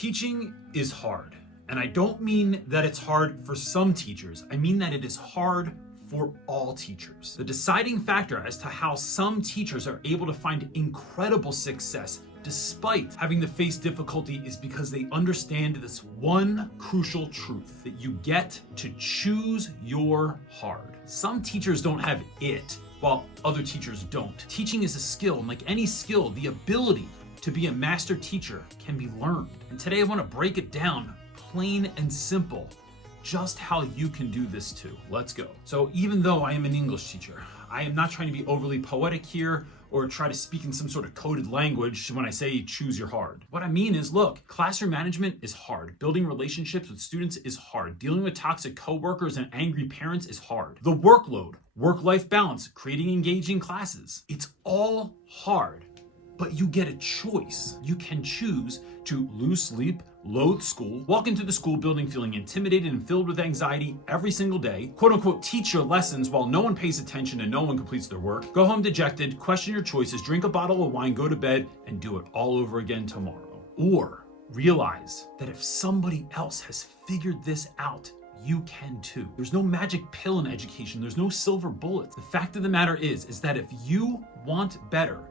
Teaching is hard. And I don't mean that it's hard for some teachers. I mean that it is hard for all teachers. The deciding factor as to how some teachers are able to find incredible success despite having to face difficulty is because they understand this one crucial truth, that you get to choose your hard. Some teachers don't have it, while other teachers don't. Teaching is a skill, and like any skill, the ability to be a master teacher can be learned. And today I want to break it down plain and simple, just how you can do this too. Let's go. So even though I am an English teacher, I am not trying to be overly poetic here or try to speak in some sort of coded language when I say choose your hard. What I mean is, look, classroom management is hard. Building relationships with students is hard. Dealing with toxic coworkers and angry parents is hard. The workload, work-life balance, creating engaging classes, it's all hard. But you get a choice. You can choose to lose sleep, loathe school, walk into the school building feeling intimidated and filled with anxiety every single day, quote unquote, teach your lessons while no one pays attention and no one completes their work, go home dejected, question your choices, drink a bottle of wine, go to bed, and do it all over again tomorrow. Or realize that if somebody else has figured this out, you can too. There's no magic pill in education. There's no silver bullets. The fact of the matter is that if you want better,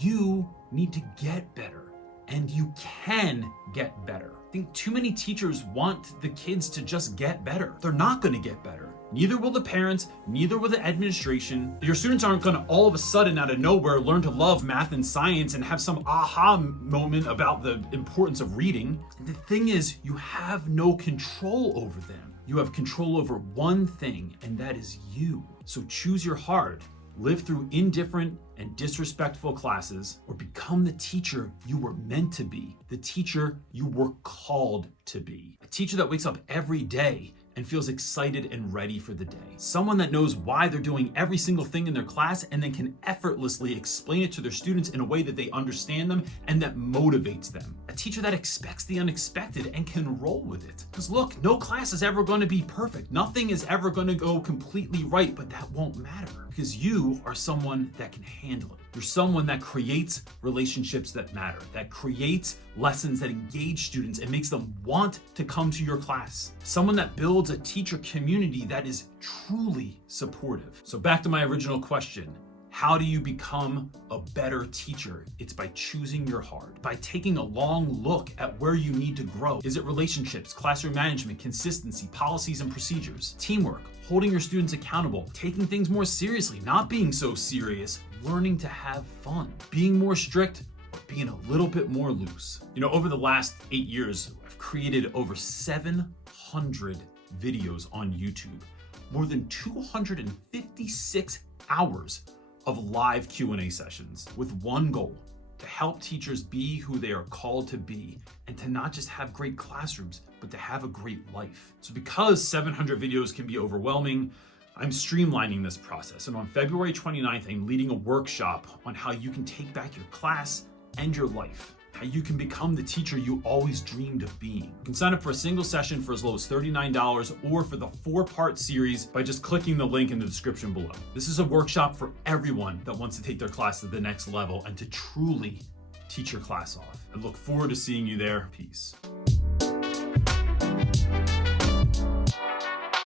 you need to get better, and you can get better. I think too many teachers want the kids to just get better. They're not going to get better. Neither will the parents, neither will the administration. Your students aren't going to all of a sudden out of nowhere learn to love math and science and have some aha moment about the importance of reading. And the thing is, you have no control over them. You have control over one thing, and that is you. So choose your hard. Live through indifferent and disrespectful classes, or become the teacher you were meant to be, the teacher you were called to be. A teacher that wakes up every day and feels excited and ready for the day. Someone that knows why they're doing every single thing in their class and then can effortlessly explain it to their students in a way that they understand them and that motivates them. A teacher that expects the unexpected and can roll with it. Because look, no class is ever going to be perfect. Nothing is ever going to go completely right, but that won't matter because you are someone that can handle it. You're someone that creates relationships that matter, that creates lessons that engage students and makes them want to come to your class. Someone that builds a teacher community that is truly supportive. So back to my original question. How do you become a better teacher? It's by choosing your hard, by taking a long look at where you need to grow. Is it relationships, classroom management, consistency, policies and procedures, teamwork, holding your students accountable, taking things more seriously, not being so serious, learning to have fun, being more strict, or being a little bit more loose? You know, over the last 8 years, I've created over 700 videos on YouTube, more than 256 hours of live Q&A sessions with one goal: to help teachers be who they are called to be and to not just have great classrooms, but to have a great life. So because 700 videos can be overwhelming, I'm streamlining this process. And on February 29th, I'm leading a workshop on how you can take back your class and your life, how you can become the teacher you always dreamed of being. You can sign up for a single session for as low as $39 or for the 4-part series by just clicking the link in the description below. This is a workshop for everyone that wants to take their class to the next level and to truly teach your class off. I look forward to seeing you there. Peace.